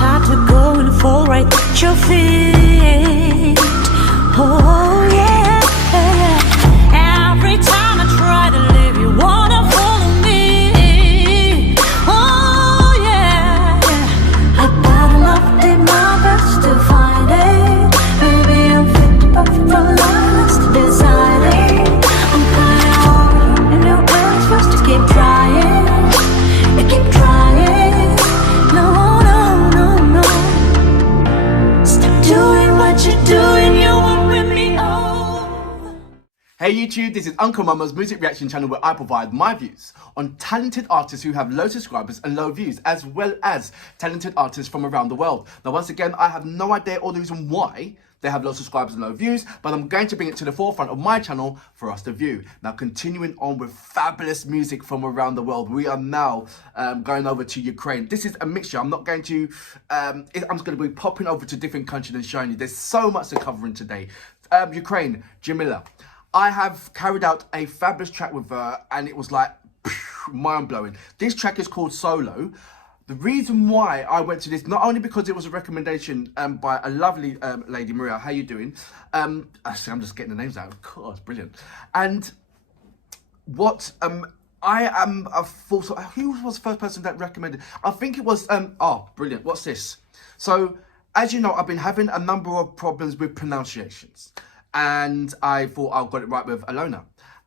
time to go and fall right at your feet. Oh yeah. Every time I try to leave, you wanna follow me. Oh yeah. I got enough, did my best to find it. Maybe I'm fit, but for last deciding. I'm kinda hard, and you're really supposed to keep trying. You keep trying. No, no, no, no. Stop doing what you're doing. You won't win me over. Hey YouTube, this is Uncle Mama's music reaction channel where I provide my views on talented artists who have low subscribers and low views, as well as talented artists from around the world. Now once again, I have no idea or the reason why they have low subscribers and low views, but I'm going to bring it to the forefront of my channel for us to view. Now continuing on with fabulous music from around the world, we are now going over to Ukraine. This is a mixture. I'm not going to, I'm just going to be popping over to different countries and showing you. There's so much to cover in today. Ukraine, Jamala. I have carried out a fabulous track with her and it was like mind-blowing. This track is called Solo. The reason why I went to this, not only because it was a recommendation by a lovely lady, Maria, how you doing? Actually, I'm just getting the names out, of course, brilliant. And what, I am a full, who was the first person that recommended? I think it was, oh, brilliant, what's this? So, as you know, I've been having a number of problems with pronunciations. And I thought I got it right with Alona.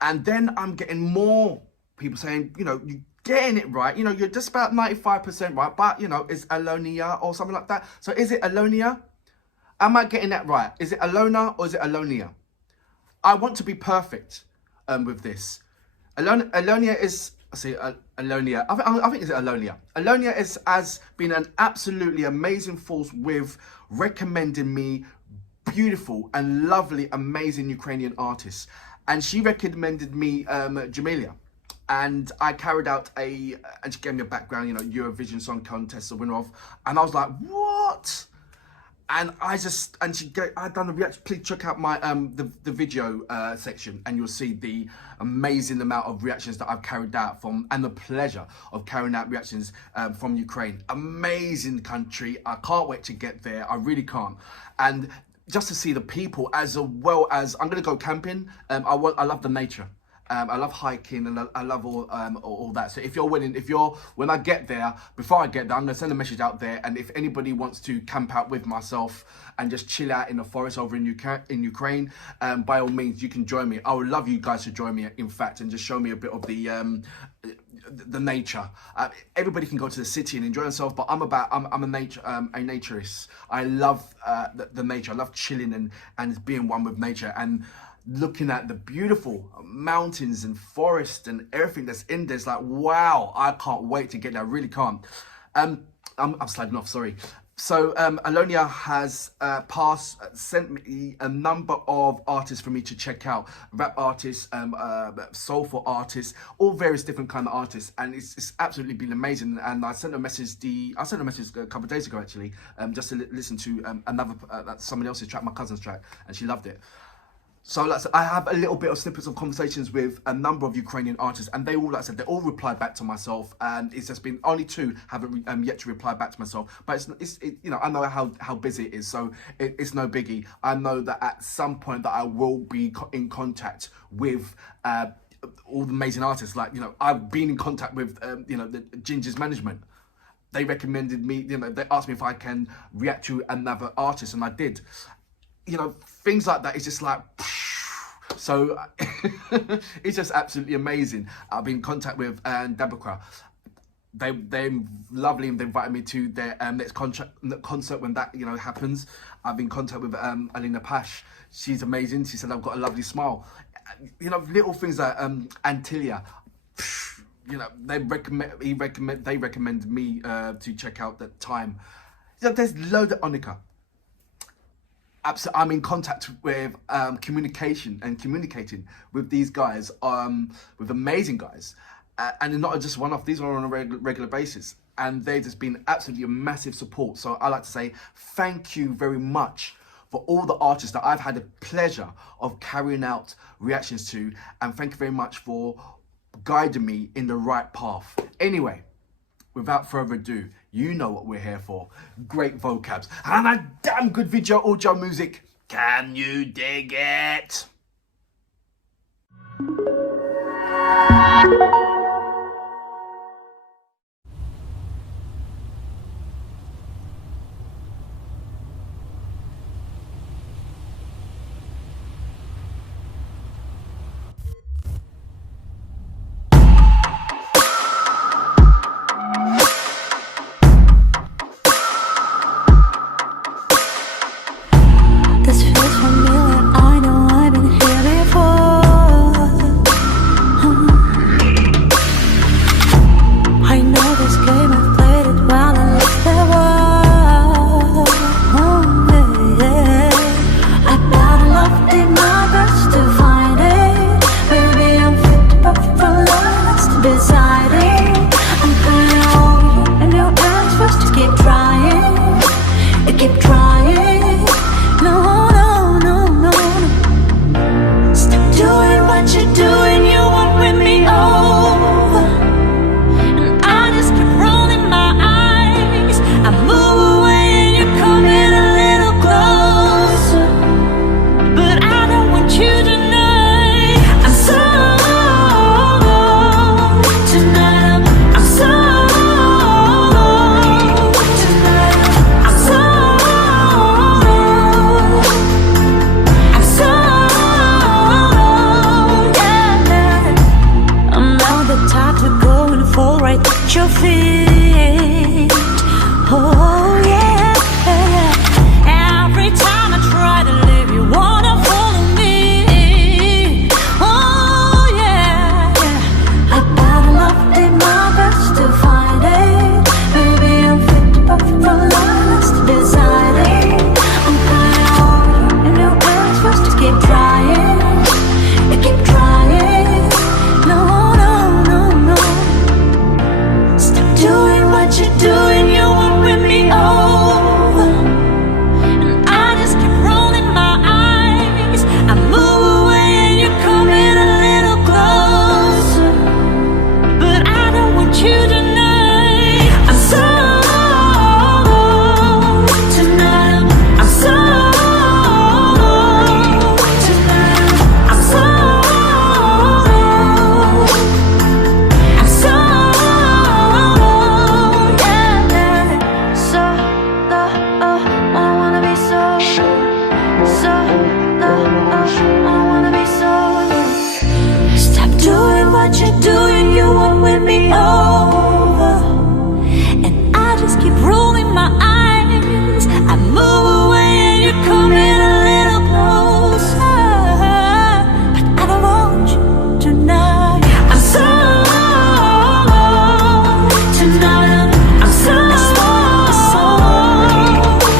And then I'm getting more people saying, you know, you're getting it right. You know, you're just about 95% right. But, you know, it's Alonia or something like that. So is it Alonia? Am I getting that right? Is it Alona or is it Alonia? I want to be perfect with this. Alonia is, I say Alonia. I think it's Alonia. Alonia has been an absolutely amazing force with recommending me beautiful and lovely, amazing Ukrainian artists, and she recommended me Jamala, and I carried out and she gave me a background, you know, Eurovision Song Contest, the winner of, and I was like, what? And I done the reaction. Please check out my the video section, and you'll see the amazing amount of reactions that I've carried out from, and the pleasure of carrying out reactions from Ukraine. Amazing country. I can't wait to get there. I really can't. And just to see the people, as well as I'm gonna go camping. I love the nature. I love hiking, and I love all that. So if you're willing, when I get there, before I get there, I'm gonna send a message out there. And if anybody wants to camp out with myself and just chill out in the forest over in Ukraine, by all means, you can join me. I would love you guys to join me, in fact, and just show me a bit of the nature. Everybody can go to the city and enjoy themselves, but I'm a naturist. I love the nature. I love chilling and being one with nature and looking at the beautiful mountains and forest and everything that's in there. It's like, wow, I can't wait to get there. I really can't. I'm sliding off, sorry. So Alonia has sent me a number of artists for me to check out. Rap artists, soulful artists, all various different kind of artists, and it's absolutely been amazing. And I sent a message a couple of days ago actually, just to listen to somebody else's track, my cousin's track, and she loved it. So like I said, I have a little bit of snippets of conversations with a number of Ukrainian artists, and they all, like I said, they all replied back to myself, and it's just been only two haven't yet to reply back to myself. But it's you know, I know how busy it is, so it's no biggie. I know that at some point that I will be in contact with all the amazing artists. Like, you know, I've been in contact with you know, the Ginger's management. They recommended me, you know, they asked me if I can react to another artist, and I did. You know, things like that. It's just like, so it's just absolutely amazing. I've been in contact with Dabakra. They're lovely, and they invited me to their next concert when that, you know, happens. I've been in contact with Alina Pash. She's amazing. She said I've got a lovely smile. You know, little things like Antilia. You know, they recommended me to check out the Time. You know, there's loads of Onika. I'm in contact with communicating with these guys, with amazing guys, and not just one-off. These are on a regular basis, and they've just been absolutely a massive support. So I like to say thank you very much for all the artists that I've had the pleasure of carrying out reactions to, and thank you very much for guiding me in the right path. Anyway, without further ado, You know what we're here for. Great vocabs and a damn good video audio music. Can you dig it? This feels familiar, I know I've been here before. I know this game, I've played it well and left the world. I battle off, did my best to find it. Maybe I'm fit, perfect for last beside it. I'm putting all you in your hands first to keep trying. You keep trying. No, no, no, no, no. Stop doing what you're doing. You won't win me over. And I just keep rolling my eyes. I move away and you're coming a little closer. But I don't want you tonight. I'm so tonight. I'm so tonight. I'm so. I'm so, yeah. I'm not the type to go and fall right at your feet. Oh yeah. Every time I try to leave, you wanna follow me. Oh yeah. I battle off, did my best to find it. Maybe I'm fit, perfect for last beside it. I'm putting all in your hands first to keep trying. You keep trying. No, no, no, no. Stop doing what you're doing. You won't win me over. And I just keep rolling my eyes. I move away and you're coming a little closer. But I don't want you tonight. I'm so tonight. I'm so tonight. I'm so. I'm so, yeah. So I wanna be so. So I wanna be so. Stop doing what you're doing. You won't win me over. And I just keep rolling my eyes. I move away and you're coming a little closer. But I don't want you tonight. I'm so tonight. I'm so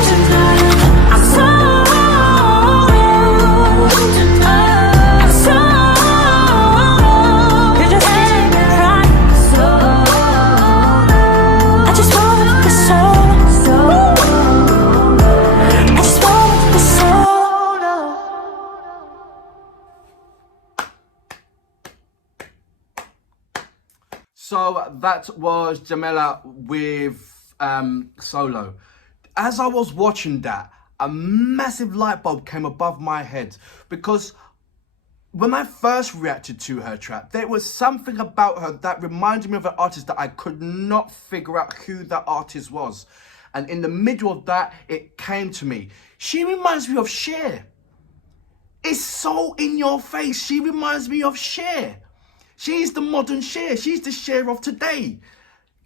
tonight. I'm so tonight. I'm so. You just keep trying. So I just want the soul. I just want the soul. So that was Jamala with Solo. As I was watching that, a massive light bulb came above my head because when I first reacted to her track, there was something about her that reminded me of an artist that I could not figure out who that artist was. And in the middle of that, it came to me. She reminds me of Cher. It's so in your face. She reminds me of Cher. She's the modern Cher. She's the Cher of today.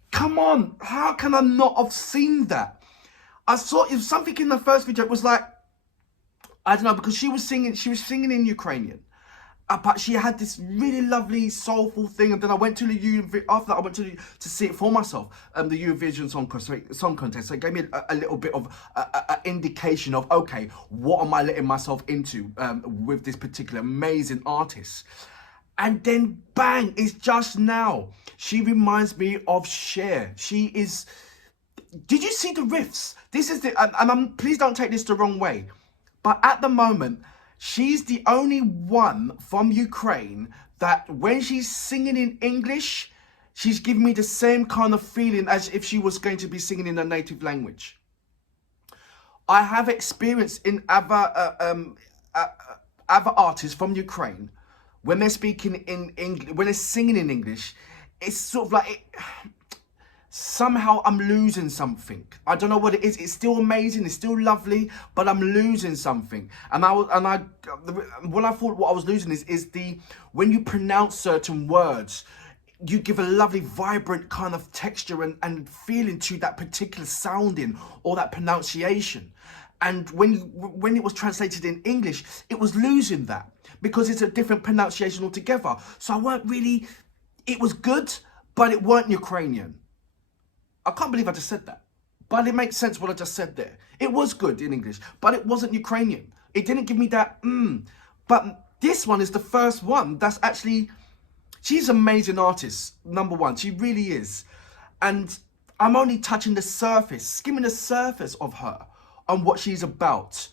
Come on, how can I not have seen that? I saw it was something in the first video. It was like, I don't know, because she was singing in Ukrainian. But she had this really lovely soulful thing, and then I went to the after that I went to see it for myself, the Eurovision Song Contest. So it gave me a little bit of a indication of, okay, what am I letting myself into with this particular amazing artist? And then bang, it's just now. She reminds me of Cher. She is. Did you see the riffs? This is the, and please don't take this the wrong way, but at the moment, she's the only one from Ukraine that when she's singing in English, she's giving me the same kind of feeling as if she was going to be singing in her native language. I have experience in other artists from Ukraine, when they're speaking in English, when they're singing in English, it's sort of like somehow I'm losing something. I don't know what it is. It's still amazing. It's still lovely, but I'm losing something. And when I thought what I was losing is when you pronounce certain words, you give a lovely, vibrant kind of texture and feeling to that particular sounding or that pronunciation. And when it was translated in English, it was losing that because it's a different pronunciation altogether. So I weren't really, it was good, but it weren't Ukrainian. I can't believe I just said that. But it makes sense what I just said there. It was good in English, but it wasn't Ukrainian. It didn't give me that But this one is the first one that's actually, she's an amazing artist, number one. She really is. And I'm only touching the surface, skimming the surface of her on what she's about.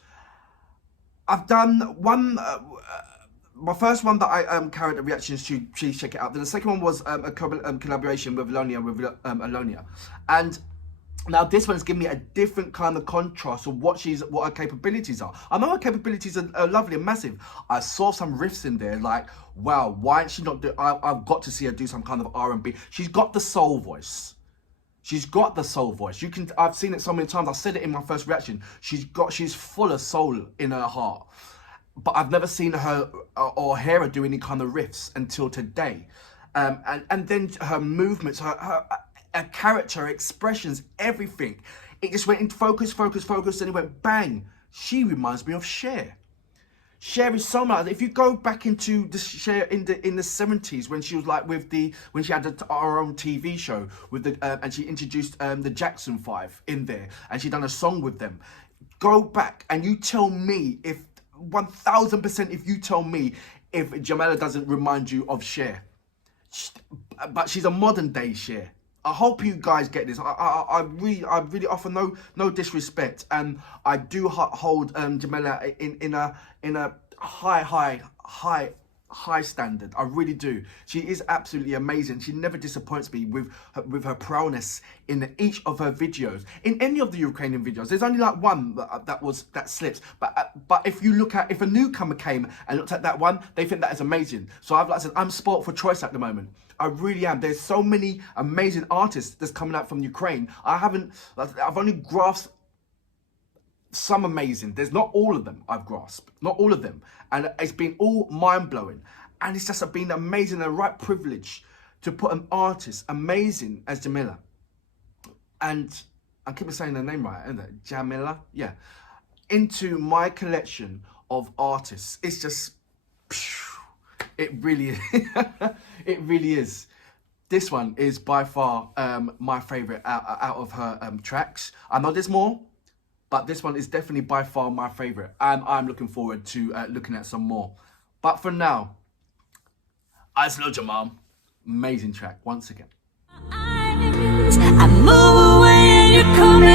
I've done one, my first one that I carried the reactions to, please check it out. Then the second one was a collaboration with Alonia. And now this one has given me a different kind of contrast of what her capabilities are. I know her capabilities are lovely and massive. I saw some riffs in there like, wow, why ain't she not do, I've got to see her do some kind of R&B. She's got the soul voice. She's got the soul voice. I've seen it so many times. I said it in my first reaction. She's full of soul in her heart. But I've never seen her or hear her do any kind of riffs until today. And then her movements, her character, expressions, everything. It just went in focus, and it went bang. She reminds me of Cher. Cher is so much. If you go back into the Cher in the 70s when she was like when she had her own TV show with and she introduced the Jackson 5 in there and she done a song with them. Go back and you tell me if 1000% if you tell me if Jamala doesn't remind you of Cher. But she's a modern day Cher. I hope you guys get this. I really offer no disrespect, and I do hold Jamala in a high standard. I really do. She is absolutely amazing. She never disappoints me with her prowess in each of her videos. In any of the Ukrainian videos, there's only like one that slips. But if a newcomer came and looked at that one, they think that is amazing. So I'm spoilt for choice at the moment. I really am. There's so many amazing artists that's coming out from Ukraine. I've only grasped some amazing. There's not all of them I've grasped. Not all of them. And it's been all mind-blowing. And it's just been amazing and a right privilege to put an artist amazing as Jamala. And I keep saying her name right, isn't it? Jamala? Yeah. Into my collection of artists. It's just... It really is. It really is. This one is by far my favourite out of her tracks. I know there's more, but this one is definitely by far my favourite. And I'm looking forward to looking at some more. But for now, I love Jamal. Amazing track once again. I move away and you're coming.